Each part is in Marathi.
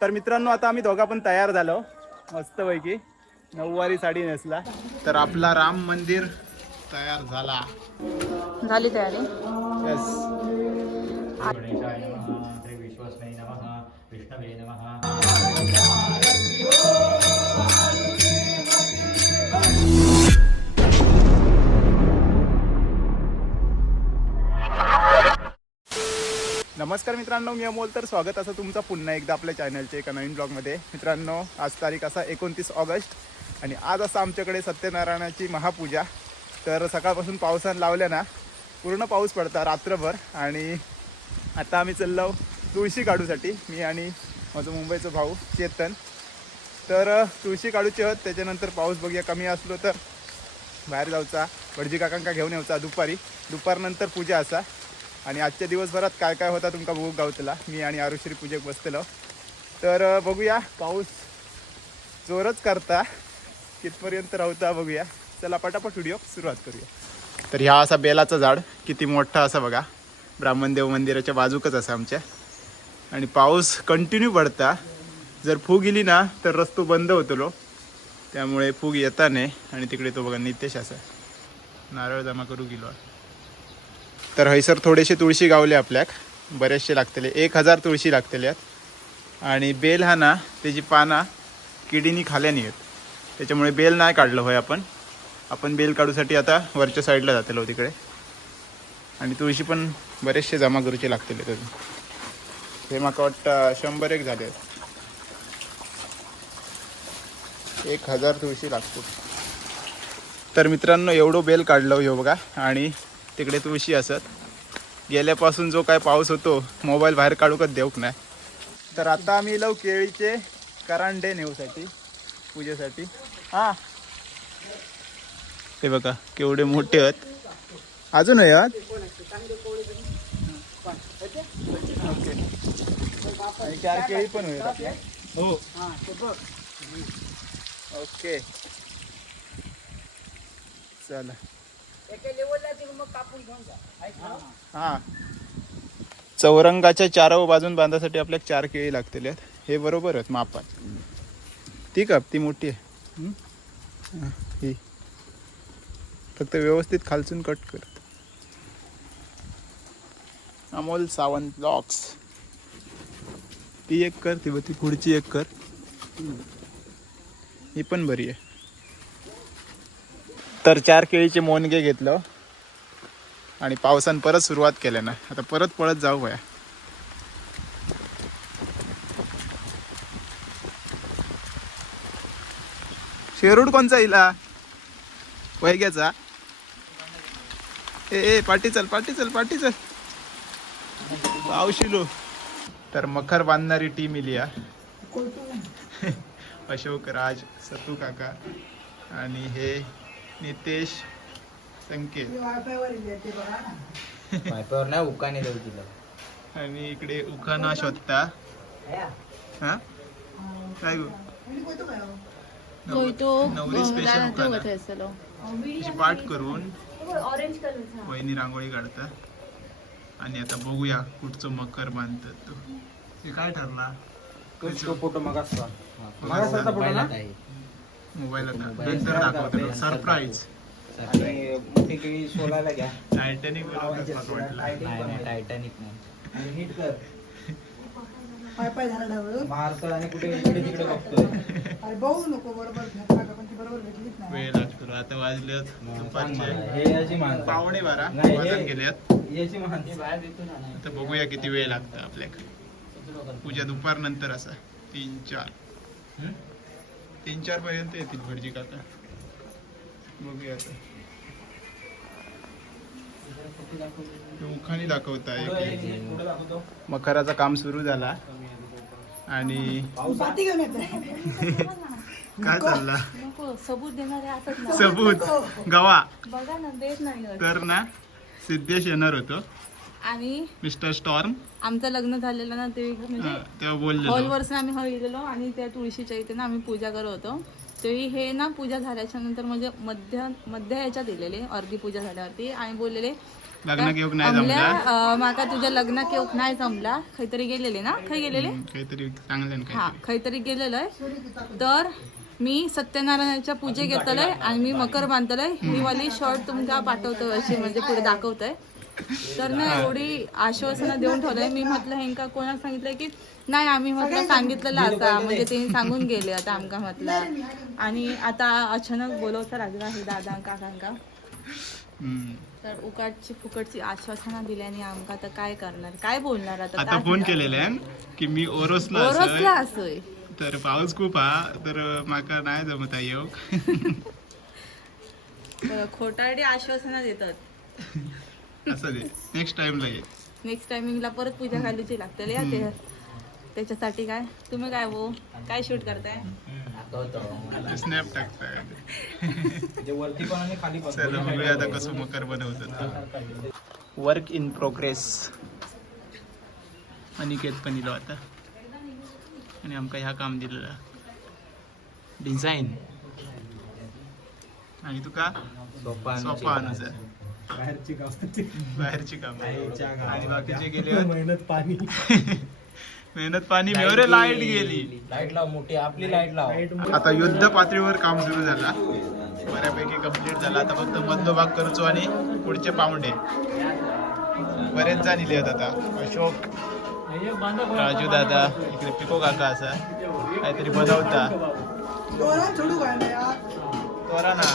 तर मित्रांनो आता आम्ही दोघा पण तयार झालो. मस्तपैकी. नऊवारी साडी नेसला. तर आपला राम मंदिर तयार झाला. झाली तयारी. येस नमस्कार मित्रांनो मी अमोल. तर स्वागत असं तुमचं पुन्हा एकदा आपल्या चॅनलच्या एका नवीन ब्लॉगमध्ये मित्रांनो आज तारीख असा एकोणतीस ऑगस्ट आणि आज असं आमच्याकडे सत्यनारायणाची महापूजा. तर सकाळपासून पावसानं लावल्या ना पूर्ण पाऊस पडता रात्रभर आणि आता आम्ही चाललो तुळशी काढूसाठी मी आणि माझं मुंबईचं भाऊ चेतन. तर तुळशी काढूची आहोत त्याच्यानंतर पाऊस बघूया कमी असलो तर. बाहेर जाऊचा भटजी काकांका घेऊन यायचा दुपारी. दुपारनंतर पूजा असा. आणि आजच्या दिवसभरात काय काय होता तुमका बघू गावतला? मी आणि आरुश्री पूजेक बसतलो. तर बघूया. पाऊस जोरच करता. कितपर्यंत राहता बघूया. चला पटापट व्हिडिओ सुरुवात करूया. तर ह्या असा बेलाचं झाड किती मोठा असा बघा. ब्राह्मणदेव मंदिराच्या बाजूकच असा आमच्या. आणि पाऊस कंटिन्यू पडता. जर फूग गेली ना तर रस्तो बंद होतलो. त्यामुळे फूग येता नाही आणि तिकडे तो बघा नितेश असा नारळ जमा करू गेलो. तर हयसर थोडेसे तुळशी गावले आपल्याक. बरेचसे लागतले. एक हजार तुळशी लागतल्यात आणि बेल हा ना त्याची पानं किडीनी खाल्यानी आहेत. त्याच्यामुळे बेल नाही काढलं होय आपण. आपण बेल काढूसाठी आता वरच्या साईडला जातलो तिकडे. आणि तुळशी पण बरेचसे जमा करूचे लागतले अजून हे म्हाका वाटतं शंभर एक झाले आहेत. एक हजार तुळशी लागतो तर मित्रांनो एवढं बेल काढलं हो बघा. आणि तिकडे तुळशी असत. गेल्यापासून जो काय पाऊस होतो मोबाईल बाहेर काढूकच देऊक नाही तर आता आम्ही लव केळीचे करांडे नेऊसाठी पूजेसाठी. हां. हे बघा केवढे मोठे आहेत. अजून आहे ओके चार केळी पण हो. ओके. चला. हा. चौरंगाच्या चार बाजून बांधासाठी आपल्याला चार केळी लागतील आहेत. हे बरोबर आहेत मापात. ती का ती मोठी आहे. ही फक्त व्यवस्थित खालचून कट कर. अमोल सावंत ब्लॉक्स. ती एक कर ती बघ, ती पुढची एक कर. ही पण बरी आहे. तर चार केळीचे मोनगे घेतलं. आणि पावसान परत सुरुवात केल्या ना. आता परत पळत जाऊ भया. शेरूड कोणचा इला? वैग्याचा? ए ए पाठी चल पाठी चल पाठी चल. पावशिलो हो. तर मखर बांधणारी टीम इली अशोक राज सतू काका आणि हे नितेश संकेत. वायपावर नाही उकाने देऊ तिला. आणि इकडे उखाणा शोधता. हा? काय गो? तो तो नवरी स्पेशल तो. अशी पाठ करून वहिनी रांगोळी काढता. आणि आता बघूया कुठचं मकर बांधतात तो. हे काय ठरला? तो फोटो मग फोटो ना? मोबाईलात नंतर दाखवतो सरप्राईज आणि मोठी केळी सोलायला घ्या. टायटॅनिक टायटॅनिक नाही. आणि नीट कर. पाय पाय झाला डावळून महाराष्ट्र आणि कुठे इकडे तिकडे बघतोय. अरे बघू नको बरोबर घेतला का पण ती बरोबर भेटलीच नाही. वेळ लागतो आता वाजले दुपारचे हे याची माणसं. पावणे बारा. वाजत याची आता बघूया किती वेळ लागतं आपल्याकडे. पूजा दुपार नंतर असा. तीन चार? तीन चार पर्यंत येतील भटजी काका. बघूया आता. हे उखाणी दाखवताय दाखवतो? मकराचं काम सुरू झाला. आणि काय चालला? सबूत गवा बघा ना देत नाही. होत. तर ना सिद्धेश येणार होतो. आणि मिस्टर स्टॉर्म. आमचं लग्न झालेलं ना ते म्हणजे तेव्हा हॉलवरच आम्ही हवी गेलेलो आणि त्या तुळशीच्या इथे ना आम्ही पूजा करत होतो. तेही हे ना पूजा झाल्याच्यानंतर म्हणजे मध्य मध्य ह्याच्यात दिलेले अर्धी पूजा झाल्यावरती. आणि बोललेले लग्नाक येऊक नाही जमला? माका तुझ्या लग्नाक येऊक नाही जमला. खैतरी गेलेले ना? खै गेलेले? काहीतरी चांगलं हा काहीतरी. खैतरी गेलेलं तर मी सत्यनारायणाच्या पूजे घेतलंय आणि मी मकर बांधतलंय. ही वाली शॉर्ट तुमका पाठवतो अशी म्हणजे पुढे दाखवतोय. तर ना एवढी आश्वासनं देऊन ठेवलंय. मी म्हटलं हेंका कोणाला सांगितलंय की नाही आम्ही म्हटलं सांगितलेलं आता म्हणजे ते. सांगून गेले आता आमका म्हटलं. आणि आता अचानक बोलवता लागला हे दादा काकांका. तर उकाटची फुकटची आश्वासना दिल्याने आमका आता काय करणार? काय बोलणार आता? आता फोन केलेले की मी ओरोसला असं ओरसला असोय तर पाऊस खूप हा तर माका नाही जमत आहे येऊक खोटारडी आश्वासना देतात. असं दे. नेक्स्ट टाइमला ये. नेक्स्ट टायमिंगला परत पूजा घालूची लागते या ते. त्याच्यासाठी काय? तुम्ही काय हो? काय शूट करताय? स्नॅप टाकताय. वरती पण आणि खाली पण. चला बघूया आता कसं मकर बनवतात. वर्क इन प्रोग्रेस अनिकेत पण इलो आता. आणि आमका ह्या काम दिलेलं. डिझाईन आणि तुका? सोपा सोपा अनुसार बाहेरची गावाची बाहेरची काम. आणि बाकीचे गेले. मेहनत पाणी. मेहनत पाणी मेवरे लाइट गेली. लाइट लाव मोठी आपली लाइट लाव. आता युद्ध पातळीवर काम सुरू झाला. बऱ्यापैकी कंप्लीट झाला. आता फक्त मधलो भाग करचो आणि पुढचे पावंडे बरेच जण इले आहेत आता. अशोक राजू दादा इकडे पिको काका असा. काहीतरी बनवता. तोरा ना.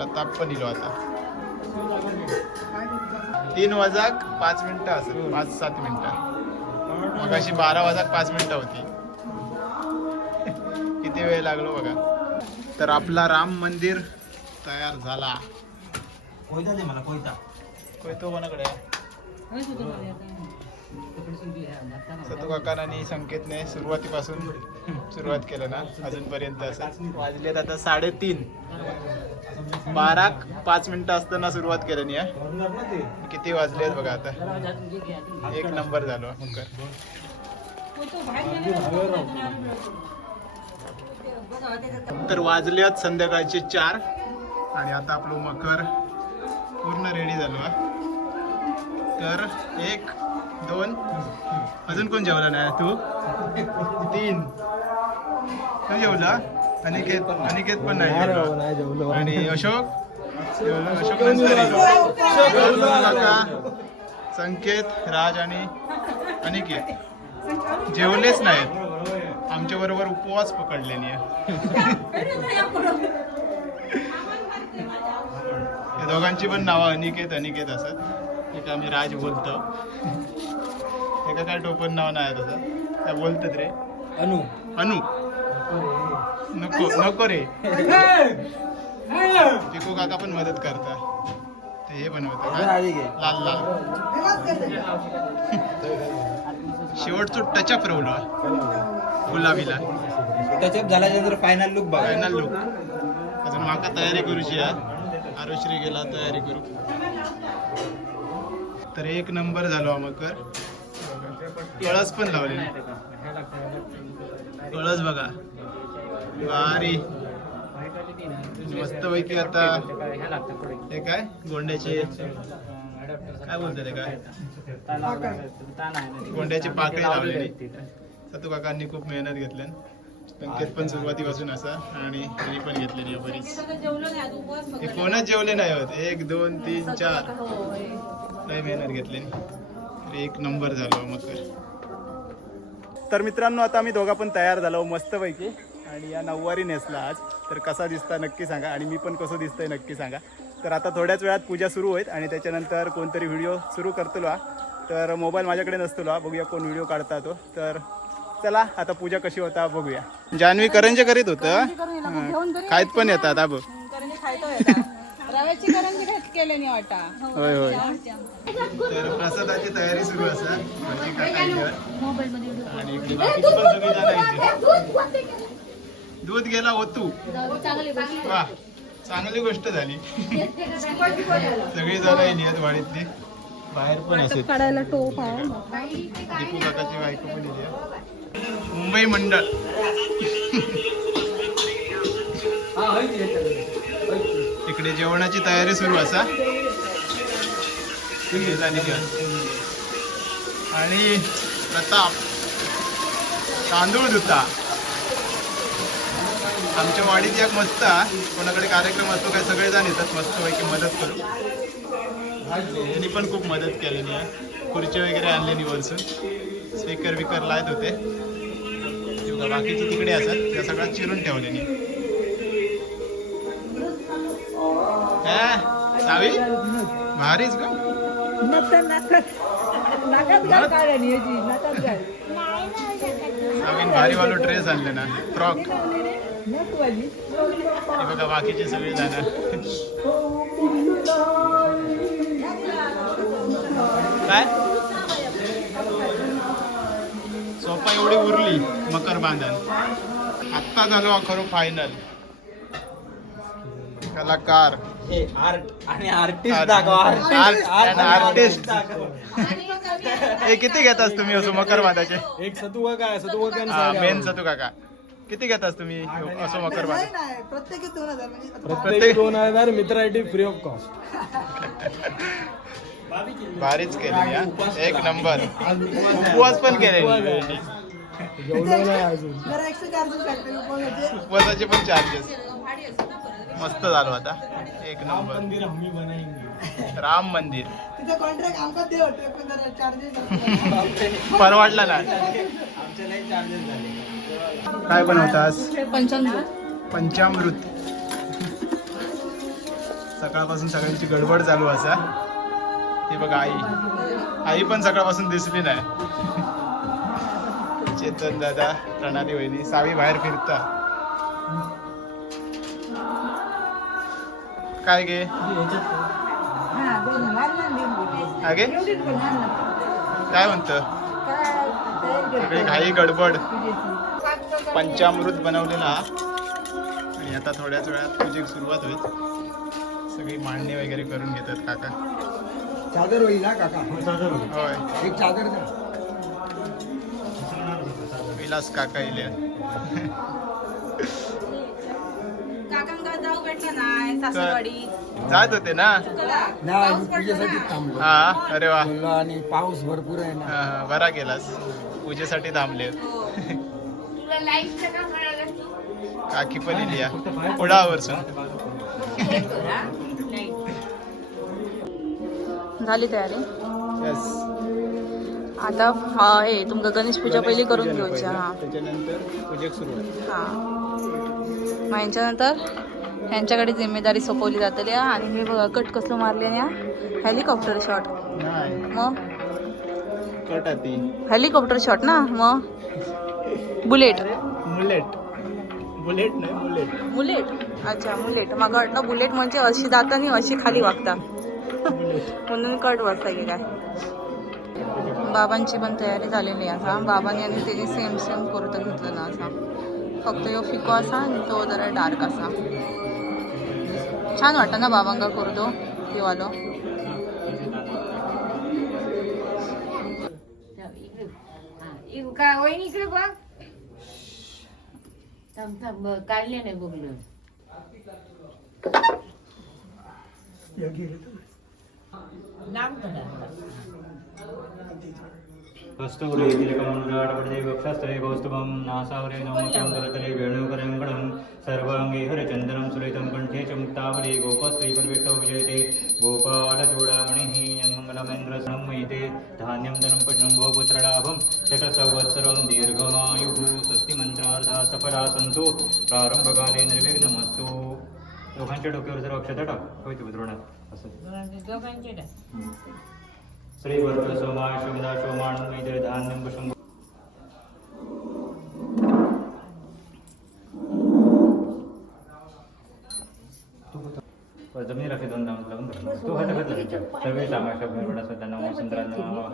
प्रताप पण इलो आता. तीन वाजाक पाच मिनिटं असेल पाच सात मिनिटं. मग अशी बारा वाजाक पाच मिनिटं होती. किती वेळ लागलो बघा. तर आपला राम मंदिर तयार झाला. कोयता दे मला कोयता. तो कोणाकडे? सतू काकांना संकेतने सुरुवातीपासून सुरुवात केलं ना अजूनपर्यंत असं. वाजलेत आता साडेतीन. बाराक पाच मिनिटं असताना सुरुवात केल्यानी नाही किती किती वाजलेत बघा आता? एक नंबर झालो मकर तर आहेत संध्याकाळचे चार. आणि आता आपलं मकर पूर्ण रेडी झालो तर एक दोन. अजून कोण जेवला नाही? तू? तीन. तू जेवला? अनिकेत अनिकेत पण नाही. जेवला. आणि अशोक? जेवला. अशोक नंतर संकेत राज आणि अनिकेत. जेवलेच नाहीत. आमच्या बरोबर उपवास पकडले नाही. या दोघांची पण नावं अनिकेत अनिकेत असत एक आम्ही राज बोलतो. एका काय टोपण नाव नाही तसं. त्या बोलतात रे. अनु. अनु. नको नको रे. पिको काका पण मदत करता ते हे बनवतात लाल लाल. शेवटचं टचअप रवलो गुलाबीला. टचअप झाल्यानंतर फायनल लुक बघा. फायनल लुक अजून माका तयारी करूची आरुश्री गेला तयारी करू. तर एक नंबर झालो हा मकर कळस पण लावले. कळस बघा. भारी. मस्त पैकी आता हे काय? गोंड्याचे. काय बोलतात काय? गोंड्याची पाकळी लावलेली. सतू काकांनी खूप मेहनत घेतली. संकेत पण सुरुवातीपासून असा आणि मी पण घेतलेली आहे बरीच. हे कोणच जेवले नाही होत. एक दोन तीन चार. होय. लय मेहनत घेतली. एक नंबर झालो मग. तर मित्रांनो आता आम्ही दोघा पण तयार झालो मस्तपैकी आणि या नऊवारी नेसला आज तर कसा दिसता नक्की सांगा आणि मी पण कसं दिसतंय नक्की सांगा तर आता थोड्याच वेळात पूजा सुरू होईल आणि त्याच्यानंतर कोणतरी व्हिडिओ सुरू करतो हा तर मोबाईल माझ्याकडे नसतो हा बघूया कोण व्हिडिओ काढता तो तर चला आता पूजा कशी होता बघूया जान्हवी करंजे करीत होतं खायत पण येतात हा बघ होय होय तर प्रसादाची तयारी सुरू असा. आणि दूध गेला ओतू वा चांगली गोष्ट झाली. सगळी जण येत वाडीतली. बाहेर पण असेल. काढायला टोप आहे. दीपू काकाची बायको पण मुंबई मंडळ. इकडे जेवणाची तयारी सुरू असा. आणि प्रताप तांदूळ धुता. आमच्या वाडीत एक मस्त. कोणाकडे कार्यक्रम असतो काय सगळेजण येतात. मस्त पैकी मदत करू. यांनी पण खूप मदत केलेली आहे खुर्ची वगैरे आणलेली वरसून स्पीकर बिकर लायत होते. बाकीचे तिकडे असतात. त्या सगळ्या चिरून ठेवलेली हा, सावी? भारीच का नवीन भारी वालो ड्रेस आणले ना. फ्रॉक बघा बाकीचे सगळे जाणार काय? सोपा एवढी उरली मकर बांधण. आत्ता झालो खरो फायनल कलाकार. हे आर्ट आणि आर्टिस्ट दाखवा. दाखवा. हे किती घेतास तुम्ही असो मकर बांधाचे एक सतू का काय? सतू का हा मेन सतू काका किती घेतास तुम्ही? असो मकर नाही बांधा नाही प्रत्येकी दोन हजार म्हणजे आता प्रत्येक- प्रत्येक दोन हजार मित्रासाठी फ्री ऑफ कॉस्ट भारीच केली हा. एक नंबर. उपवास पण केलेली. जेवलो नाही अजून. जरा एक्स्ट्रा चार्जेस लागते उपवासाचे. उपवासाचे पण चार्जेस मस्त झालो आता. एक नंबर. मंदिर आम्ही बनाएंगे राम मंदिर. तिथे कॉन्ट्रॅक्ट आमका दे होते पण जरा चार्जेस परवडला ना. आमचे नाही चार्जेस झाले. काय बनवतास? पंचामृत. पंचामृत. सकाळपासून सगळ्यांची गडबड चालू असा. ते बघा आई. आई पण सकाळपासून दिसली नाही. चेतन दादा प्रणाली वहिनी सावी बाहेर फिरता. काय गे? आगे? काय म्हणत? घाई गडबड. पंचामृत बनवलेला हा. आणि आता थोड्याच वेळात पूजेक सुरुवात होईल. सगळी मांडणी वगैरे करून घेतात काका. चादर होईल ना काका? होय. एक चादर विलास काका सासरवाडी जात होते ना? हा अरे वा. आणि पाऊस भरपूर आहे ना. हा, हा, बरा केलास. पूजेसाठी थांबले. हो. काकी पण इली पुढा वर्सून झाली तयारी? येस आता हा हे तुमका गणेश पूजा पहिली करून घेऊची हा. हा. मग यांच्यानंतर ह्यांच्याकडे जिम्मेदारी सोपवली जातली. आणि हे बघा कट कसलं मारले ना हेलिकॉप्टर शॉट नाही. मग? कट आती हेलिकॉप्टर शॉट ना? मग? बुलेट. मुलेट. बुलेट नाही बुलेट बुलेट अच्छा बुलेट माका वाटलं बुलेट म्हणजे अशी जाता आणि अशी खाली वागता. म्हणून कट वाजता काय? बाबांची पण तयारी झालेली असा बाबांनी आणि त्याची सेम सेम कुर्त घेतलं ना असा. फक्त ह्यो फिको असा आणि तो जरा डार्क असा. छान वाटतं ना बाबांका कुर्तो दिवालो? का वहिनी इकडे बघ. थांब थांब बघ, काढले नाही बघलं. लांब करा. कस्तुरे तिलकमनुराटपटे वक्षस्थले कौस्तुभं नासावरे नमोचं करतले वेणुकरङ्गणं सर्वाङ्गे हरचन्दनं सुलितं कण्ठे च मुक्तावली गोपस्त्रीपरिविष्टो विजयते। गोपालचूडामणिः यन्मङ्गलमेन्द्रसनं मयिते धान्यं धनं पशुं गोपुत्रलाभं शतसंवत्सरं दीर्घमायुः। स्वस्तिमन्त्रार्था सफला सन्तु प्रारंभकाले निर्विघ्नमस्तु। दोघांच्या डोक्यावर जर अक्षता टाक होय तू द्रोणात असं. श्रीवर्ग सोमा शुभदा सोमाण मैत्र धान्यं पुष्पं जमिनी राखी दोन लावून धरलं. तो हटकत धरायचा. सर्वे सामाशा भरवडा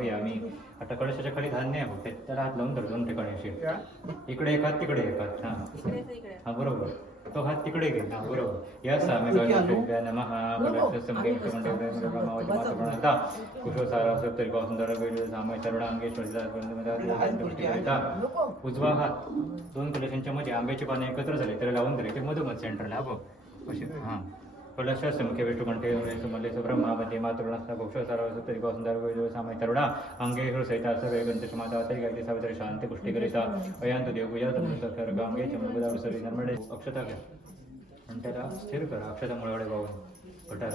हे आम्ही. आता कळशाच्या खाली धान्य आहे फक्त त्याला हात लावून धरतो दोन ठिकाणी इकडे एक हात तिकडे एक हात हा हा बरोबर. तो हात तिकडे हा बरोबर. या साम्य नमः. परस्य संकेत मंडळ मावली माता प्रणता कुशोसारा सप्तरी सुंदर वेळ सामय सर्वांगे उजवा हात. दोन कलशांच्या मध्ये आंब्याची पाने एकत्र झाले त्याला लावून दिले ते मधोमध सेंटरला बघ. असे हां. కులశ్రస్సు ముఖ్యవిష్ణు కంటే సుమల్లి శుభ్రం మా మధ్య మాతృణస్థ భుక్ష సర్వసత్తి గోసుందర సామయ తరుణ అంగేహుడు సైతాస వేగంతి సమాతాసై గతి సవితరి శాంతి పుష్టికరిత వయాంత దేవగుజ తమసర్గాంగే చమగుదారు సరి నర్మడే అక్షత అంటరా స్థిరుకర అక్షతం ఒಳಗಡೆ బాగు ಕೊಟ್ಟಾರ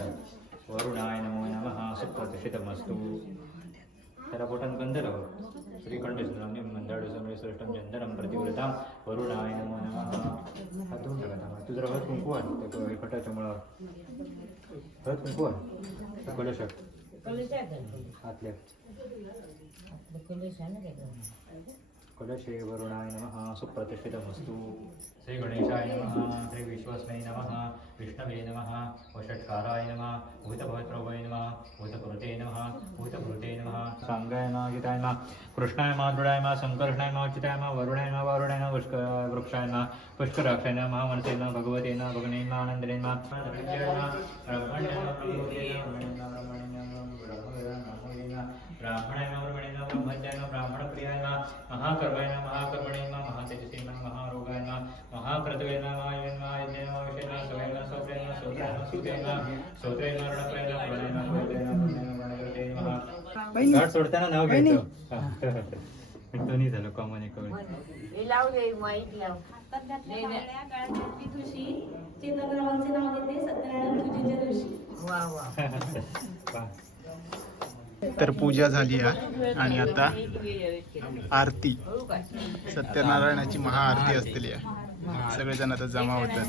ವರುಣಾಯ ನಮೋ ನಮಃ ಸುಪ್ರತಿಷ್ಠಿತಮಸ್ತು ತರ ಪುಟನ್ ಬಂದಿರವರು वरुणाय नमो नमः सुप्रतिष्ठितमस्तु त्याला पोटात गंध लावा श्रीकंठेश्वरम मंदाडू समये श्रेष्ठम चंदनम प्रतिव्रता वरुणाय नमो नमः धुवून टाका त्यामुळे तुझं हळद कुंकू आहे त्या खटाच्या मुळावर हळद कुंकू आहे कलशात हातल्या? कलशे वरुणाय नमः सुप्रतिष्ठितमस्तु। श्री गणेशाय नमः श्री विश्वस्मै नमः विष्णवे नमः वषट्काराय नमः भूतभवत्रवै नमः भूतपुरते नमः भूतभृते नमः सांगाय नमः गीताय मा कृष्णाय नमः दृढाय नमः संकर्षणाय नमः चिताय मा वरुणाय नमः वरुणाय नमः पुष्क वृक्षाय नमः पुष्कराक्षाय नमः मनसे नमः भगवते नमः भगने नमः आनन्दने नमः धनञ्जय नमः ब्रह्मण्य महाकर्माय महाकर्मणे महातेजसे महारोगाय नमः महाक्रतवे नमः महायवे नमः यज्ञे नमः विषये नमः सवये नमः स्वप्ने नमः सोत्रे नमः सुते नमः सोत्रे नमः ऋणप्रे नमः प्रणय नमः प्रणय नमः प्रणय नमः प्रणयकृते नमः बहिणी गाठ सोडताना नाव घ्यायचं हा. तो नाही झालं कॉमन एक वेळ. लाव रे माहिती लाव नाही, नाही. वा वा वा. तर पूजा झाली आहे आणि आता आरती. सत्यनारायणाची महाआरती असलेली आहे सगळेजण आता जमा होतात.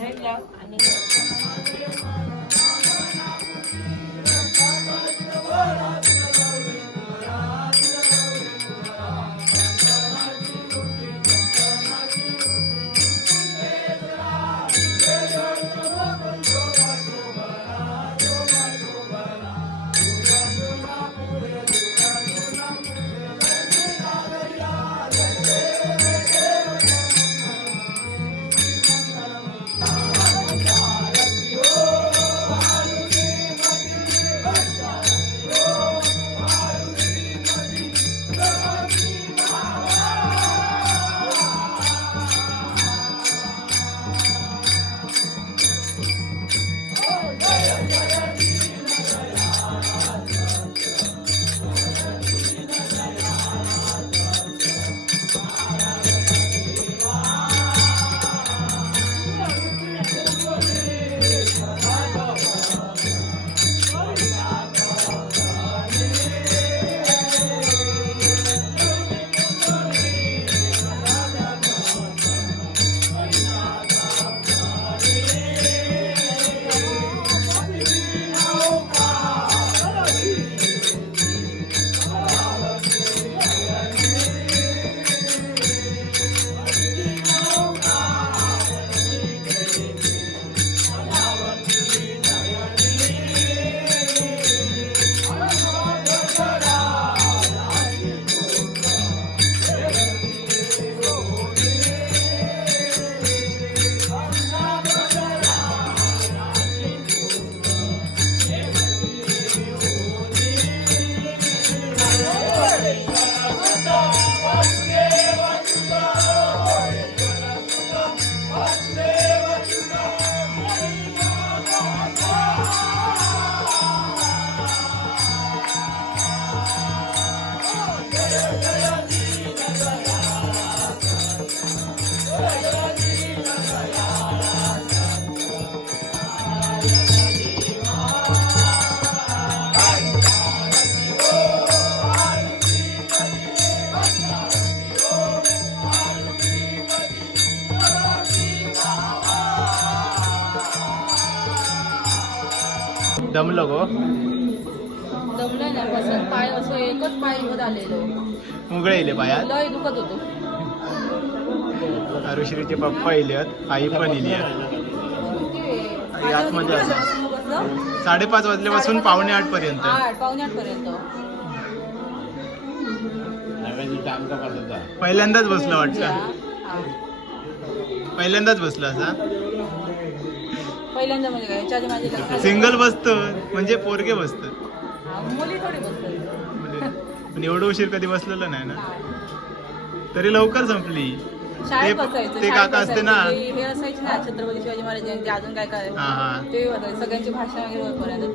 Vamos! दमलं गो. दमलं नाही बसून पाय असं एकच पाय वर आलेलो. उघडे येले पायात लय दुखत होतो. अरुश्रीचे पप्पा येल्यात आई पण आतमध्ये आहे. बसलं? साडेपाच वाजल्यापासून पावणे आठ पर्यंत. आठ पावणे आठ पर्यंत. पहिल्यांदाच बसलं वाटतं. पहिल्यांदाच बसलं असा. पहिल्यांदा म्हणजे काय? याच्या आधी माझे लग्न. सिंगल बसतो म्हणजे पोरगे बसतं हा, मुली थोडी बसतात. म्हणजे पण एवढं उशीर कधी बसलेलं नाही ना. तरी लवकर संपली. शाळेत ते- बसायचं ते शाळेत काका असते बसायचं. ना. ते- हे असायचे ना छत्रपती शिवाजी महाराज जयंती अजून काय काय. हा हा. ते सगळ्यांची भाषण वगैरे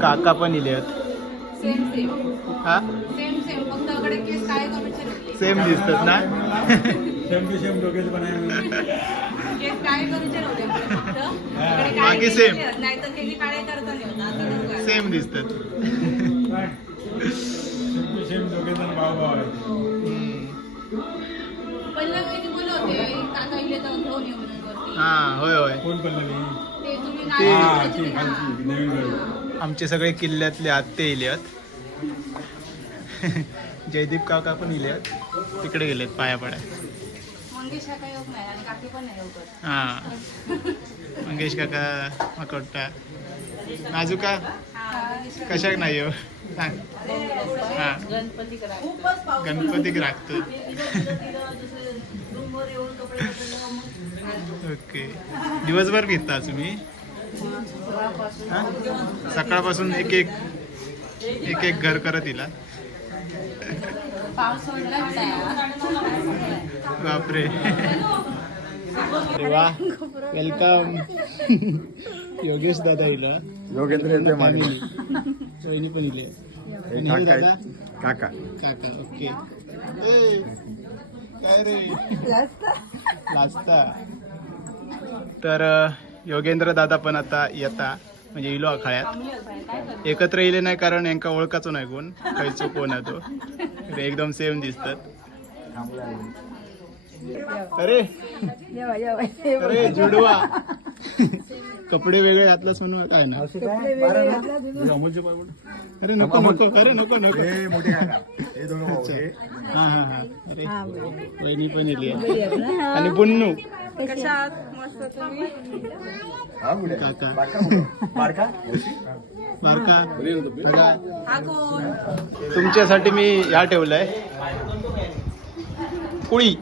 काका पण इले सेम सेम हा? सेम सेम फक्त कडे केस काय करूचे नाही. सेम दिसतात ना. सेम टू सेम दोघेच फक्त इकडे बाकी काय. सेम दिसतात. सेम सेम दोघे जण भाऊ भाऊ आहेत. हा होय होय. कोण घर. आमचे सगळे किल्ल्यातले आत्ते इले आहेत जयदीप काका पण इले आहेत तिकडे गेलेत पाया पडाय मंगेश काका योग नाही आणि काकी पण नाही लवकर. हा. मंगेश काका मकोटा नाजुका. कशाक नाही हो सांग. हा. गणपतीक राखतो ओके. दिवसभर फिरता तुम्ही? सकाळपासून एक एक एक एक घर करत इला पाऊस सोडला बापरे. अरे वा वेलकम योगेश दादा इला. योगेंद्र येते मागे वहिनी पण इले. काका. काका. काका ओके. काय रे? लाजता. तर योगेंद्र दादा पण आता येता. म्हणजे इलो आखाळ्यात. एकत्र येले नाही कारण यांका ओळखाचो नाही कोण. खयचो कोण आहे ते. एकदम सेम दिसतात. अरे. अरे जुडवा. कपडे वेगळे घातलास म्हणून काय ना? अरे नको नको अरे नको नको. हे मोठे काका. हे हे. हा हा हा. अरे वहिनी पण आहे. आणि हा पुढे काका. बारका बघा. हा तुमच्यासाठी मी ह्या ठेवलंय. कुळी.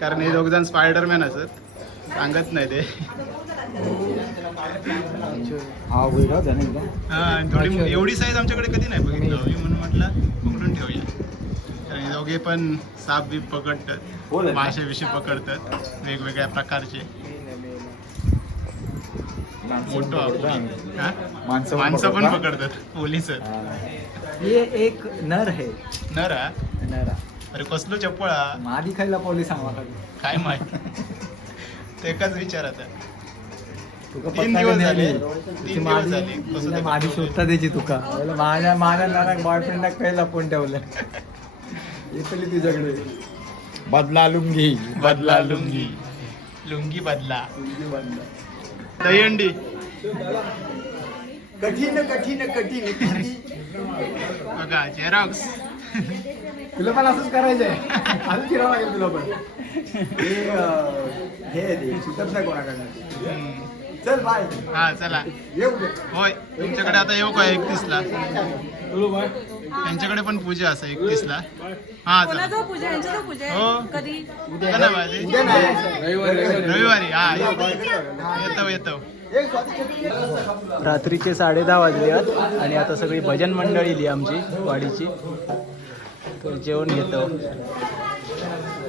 कारण हे दोघ जण स्पायडरमॅन असत. सांगत नाही ते. हा वेगळा त्याने एकदम. हा आणि थोडी एवढी साईज आमच्याकडे कधी नाही बघितलं मी म्हणून म्हटलं पकडून ठेवूया. कारण हे दोघे पण साप बीप पकडतात. मासे विषय पकडतात. वेगवेगळ्या प्रकारचे. मोठं. हा? माणसं पण माणसं पण पकडतात. पकडतात. पोलीस ये एक नर है नर हा? नर अरे कसलो चप्पळ हा? मादी खायला पोलीस आम्हाला काय माहीत? ते एकाच विचारात आहे. तुका तीन दिवस झाले. तीन ती दिवस मादी- झाले. कसं ते मादी. शोधता द्यायची तुका. माझ्या माझ्या नानाक बॉयफ्रेंडाक पहिला फोन ठेवलं. पहिली तुझ्याकडे. बदला लुंगी. बदला लुंगी. लुंगी बदला. दहीहंडी. कठीण कठीण कठीण. बघा झेरॉक्स तुला पण असंच करायचंय. असं फिरावं लागेल तुला पण. हे हे आहे सुतरचा कोणाकडनं चल बाय हा चला. येऊ दे. होय तुमच्याकडे आता येऊ का एकतीस ला त्यांच्याकडे पण पूजा असं एकतीस ला हा चला. पूजा हो. आहे? कधी? उद्या ना बाजी? उद्या नाही रविवारी हा येतो. येतो रात्रीचे साडे दहा वाजले आहेत आणि आता सगळी भजन मंडळी आमची वाडीची. जेवण घेतो.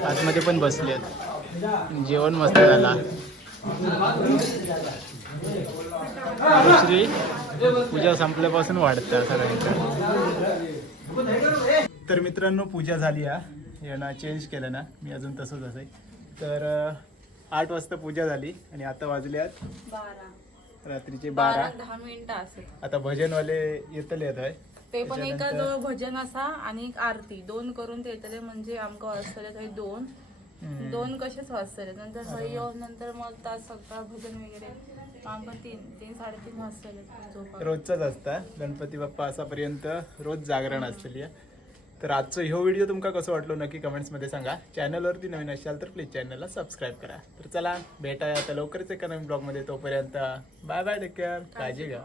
आतमध्ये पण बसले आहेत. जेवण मस्त झाला. श्री पूजा संपल्यापासून वाढतं सगळ्यांचं तर मित्रांनो पूजा झाली हा. यांना चेंज केलं ना. मी अजून तसंच असे तर आठ वाजता पूजा झाली आणि आता वाजले आहेत बारा. रात्रीचे बारा. आता भजनवाले येतले येत आहे ते पण एका त्याच्यानंतर- भजन असा आणि एक आरती. दोन करून ते येतले म्हणजे आमका वाचतले थंय दोन. हम्म. दोन कसेच वाचतले नंतर थंय नंतर मग तास सकाळ भजन वगैरे. आमका तीन तीन साडेतीन वाजतले झोपा रोजचाच असता. गणपती बाप्पा असापर्यंत रोज जागरण असलेली आहे. तर आजचा ह्यो व्हिडिओ तुमका कसं वाटलो नक्की कमेंट्समध्ये सांगा. चॅनलवरती नवीन असाल तर प्लीज चॅनलला सबस्क्राईब करा. तर चला भेटाया आता लवकरच एका नवीन ब्लॉगमध्ये तोपर्यंत बाय बाय टेक केअर काळजी घ्या.